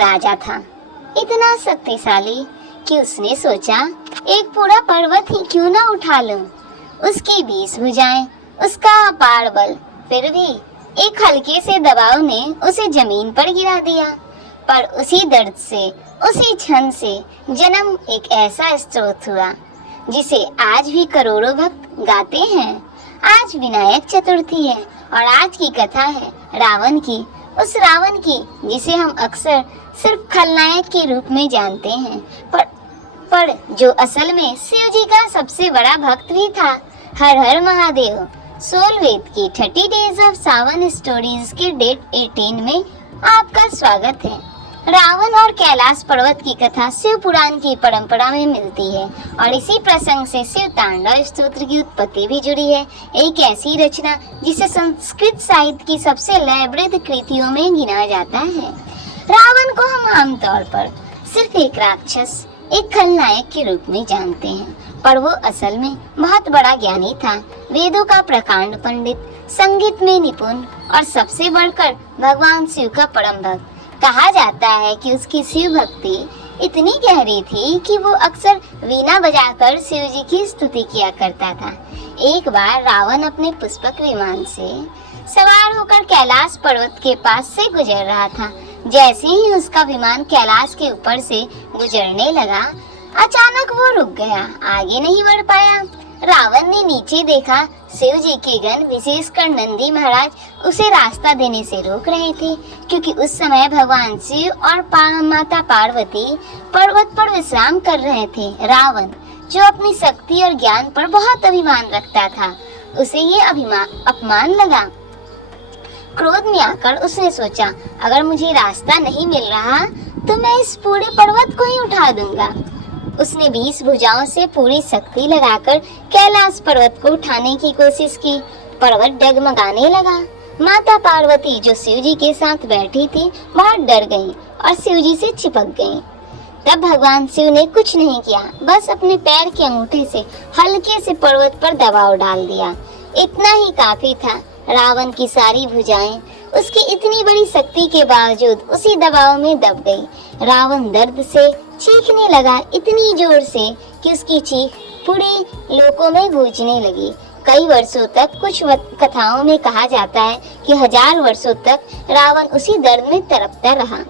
राजा था, इतना शक्तिशाली कि उसने सोचा एक पूरा पर्वत ही क्यों ना उठा लूं। उसकी 20 भुजाएं, उसका अपार बल, फिर भी एक हल्के से दबाव ने उसे जमीन पर गिरा दिया। पर उसी दर्द से, उसी क्षण से जन्म एक ऐसा स्रोत हुआ जिसे आज भी करोड़ों भक्त गाते हैं। आज विनायक चतुर्थी है और आज की कथा है रावण की, उस रावण की जिसे हम अक्सर सिर्फ खलनायक के रूप में जानते हैं, पर जो असल में शिव जी का सबसे बड़ा भक्त भी था। हर हर महादेव। सोलवेद की 30 डेज ऑफ सावन स्टोरीज के डेट 18 में आपका स्वागत है। रावण और कैलाश पर्वत की कथा शिव पुराण की परंपरा में मिलती है और इसी प्रसंग से शिव तांडव स्तोत्र की उत्पत्ति भी जुड़ी है। एक ऐसी रचना जिसे संस्कृत साहित्य की सबसे लयबद्ध कृतियों में गिना जाता है। रावण को हम आमतौर पर सिर्फ एक राक्षस, एक खलनायक के रूप में जानते हैं, पर वो असल में बहुत बड़ा ज्ञानी था। वेदों का प्रकांड पंडित, संगीत में निपुण और सबसे बढ़कर भगवान शिव का परम भक्त। कहा जाता है कि उसकी शिव भक्ति इतनी गहरी थी कि वो अक्सर वीणा बजाकर शिव जी की स्तुति किया करता था। एक बार रावण अपने पुष्पक विमान से सवार होकर कैलाश पर्वत के पास से गुजर रहा था। जैसे ही उसका विमान कैलाश के ऊपर से गुजरने लगा, अचानक वो रुक गया, आगे नहीं बढ़ पाया। रावण ने नीचे देखा, शिव जी के गण, विशेषकर नंदी महाराज उसे रास्ता देने से रोक रहे थे, क्योंकि उस समय भगवान शिव और माता पार्वती पर्वत पर विश्राम कर रहे थे। रावण, जो अपनी शक्ति और ज्ञान पर बहुत अभिमान रखता था, उसे ये अपमान लगा। क्रोध में आकर उसने सोचा, अगर मुझे रास्ता नहीं मिल रहा तो मैं इस पूरे पर्वत को ही उठा दूंगा। उसने 20 भुजाओं से पूरी शक्ति लगाकर कैलाश पर्वत को उठाने की कोशिश की। पर्वत डगमगाने लगा। माता पार्वती, जो शिव जी के साथ बैठी थी, बहुत डर गईं और शिव जी से चिपक गईं। तब भगवान शिव ने कुछ नहीं किया, बस अपने पैर के अंगूठे से हल्के से पर्वत पर दबाव डाल दिया। इतना ही काफी था। रावण की सारी भुजाएं उसकी इतनी बड़ी शक्ति के बावजूद उसी दबाव में दब गई। रावण दर्द से चीखने लगा, इतनी जोर से कि उसकी चीख पूरे लोकों में गूंजने लगी। कई वर्षों तक, कुछ कथाओं में कहा जाता है कि 1000 वर्षों तक रावण उसी दर्द में तड़पता रहा,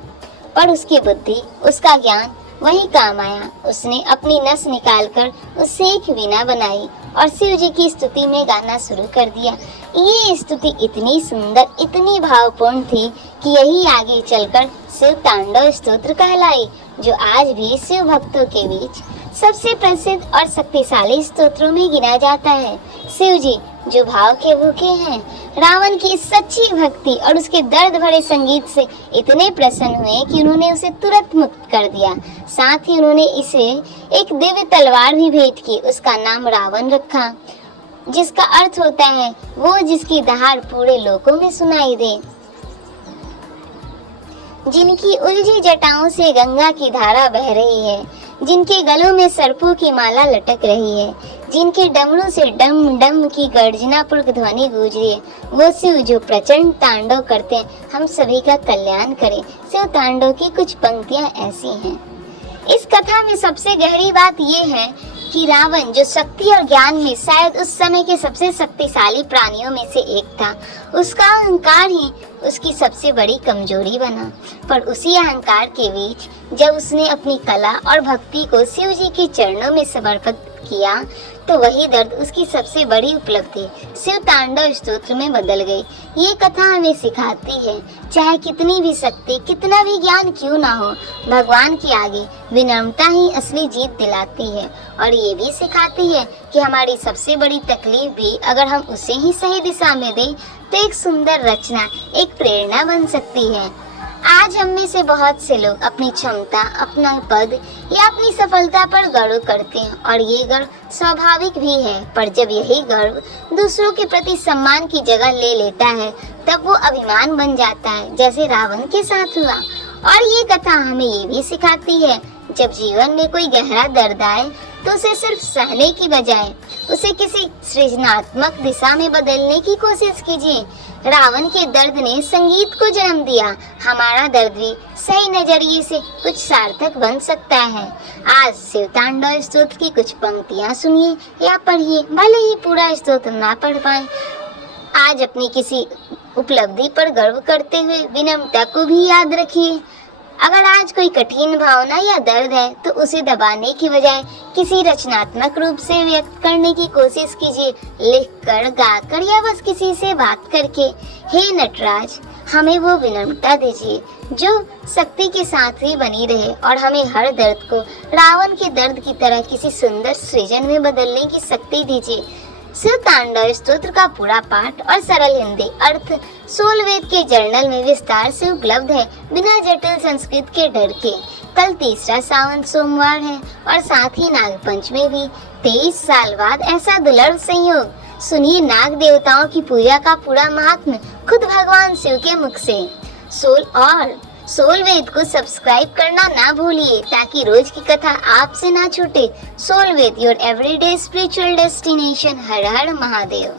पर उसकी बुद्धि, उसका ज्ञान वही काम आया। उसने अपनी नस निकालकर उससे एक वीणा बनाई और शिव जी की स्तुति में गाना शुरू कर दिया। ये स्तुति इतनी सुंदर, इतनी भावपूर्ण थी कि यही आगे चलकर शिव तांडव स्तोत्र कहलाई, जो आज भी शिव भक्तों के बीच सबसे प्रसिद्ध और शक्तिशाली स्तोत्रों में गिना जाता है। शिव जी जो भाव के भूखे हैं, रावण की इस सच्ची भक्ति और उसके दर्द भरे संगीत से इतने प्रसन्न हुए कि उन्होंने उसे तुरंत मुक्त कर दिया। साथ ही उन्होंने इसे एक दिव्य तलवार भी भेंट की। उसका नाम रावण रखा, जिसका अर्थ होता है वो जिसकी दहाड़ पूरे लोकों में सुनाई दे, जिनकी उलझी जटाओं से गंगा की धारा बह रही है, जिनके गलों में सर्पों की माला लटक रही है, जिनके डमरू से डम डम की गर्जनापूर्वक ध्वनि गूंज रही है। वो शिव जो प्रचंड तांडव करते हैं, हम सभी का कल्याण करें। शिव तांडव की कुछ पंक्तियां ऐसी हैं। इस कथा में सबसे गहरी बात ये है कि रावण, जो शक्ति और ज्ञान में शायद उस समय के सबसे शक्तिशाली प्राणियों में से एक था, उसका अहंकार ही उसकी सबसे बड़ी कमजोरी बना। पर उसी अहंकार के बीच जब उसने अपनी कला और भक्ति को शिव जी के चरणों में समर्पित किया, तो वही दर्द उसकी सबसे बड़ी उपलब्धि शिव तांडव स्तोत्र में बदल गई। ये कथा हमें सिखाती है, चाहे कितनी भी शक्ति, कितना भी ज्ञान क्यों ना हो, भगवान के आगे विनम्रता ही असली जीत दिलाती है। और ये भी सिखाती है कि हमारी सबसे बड़ी तकलीफ भी अगर हम उसे ही सही दिशा में दें, तो एक सुंदर रचना, एक प्रेरणा बन सकती है। आज हम में से बहुत से लोग अपनी क्षमता, अपना पद या अपनी सफलता पर गर्व करते हैं, और ये गर्व स्वाभाविक भी है। पर जब यही गर्व दूसरों के प्रति सम्मान की जगह ले लेता है, तब वो अभिमान बन जाता है, जैसे रावण के साथ हुआ। और ये कथा हमें ये भी सिखाती है, जब जीवन में कोई गहरा दर्द आए, तो उसे सिर्फ सहने की बजाय उसे किसी सृजनात्मक दिशा में बदलने की कोशिश कीजिए। रावण के दर्द ने संगीत को जन्म दिया, हमारा दर्द भी सही नजरिए से कुछ सार्थक बन सकता है। आज शिव तांडव स्तोत्र की कुछ पंक्तियां सुनिए या पढ़िए, भले ही पूरा स्तोत्र ना पढ़ पाए। आज अपनी किसी उपलब्धि पर गर्व करते हुए विनम्रता को भी याद रखिए। अगर आज कोई कठिन भावना या दर्द है तो उसे दबाने की बजाय किसी रचनात्मक रूप से व्यक्त करने की कोशिश कीजिए, लिखकर, गाकर या बस किसी से बात करके। हे नटराज, हमें वो विनम्रता दीजिए जो शक्ति के साथ ही बनी रहे और हमें हर दर्द को रावण के दर्द की तरह किसी सुंदर सृजन में बदलने की शक्ति दीजिए। शिव तांडव स्तोत्र का पूरा पाठ और सरल हिंदी अर्थ सोलवेद के जर्नल में विस्तार से उपलब्ध है, बिना जटिल संस्कृत के डर के। कल तीसरा सावन सोमवार है और साथ ही नाग पंचमी भी। 23 साल बाद ऐसा दुर्लभ संयोग। सुनिए नाग देवताओं की पूजा का पूरा महात्म्य खुद भगवान शिव के मुख से। सोलवेद को सब्सक्राइब करना ना भूलिए ताकि रोज की कथा आपसे ना छूटे। Soulveda, your everyday spiritual destination. हर हर महादेव।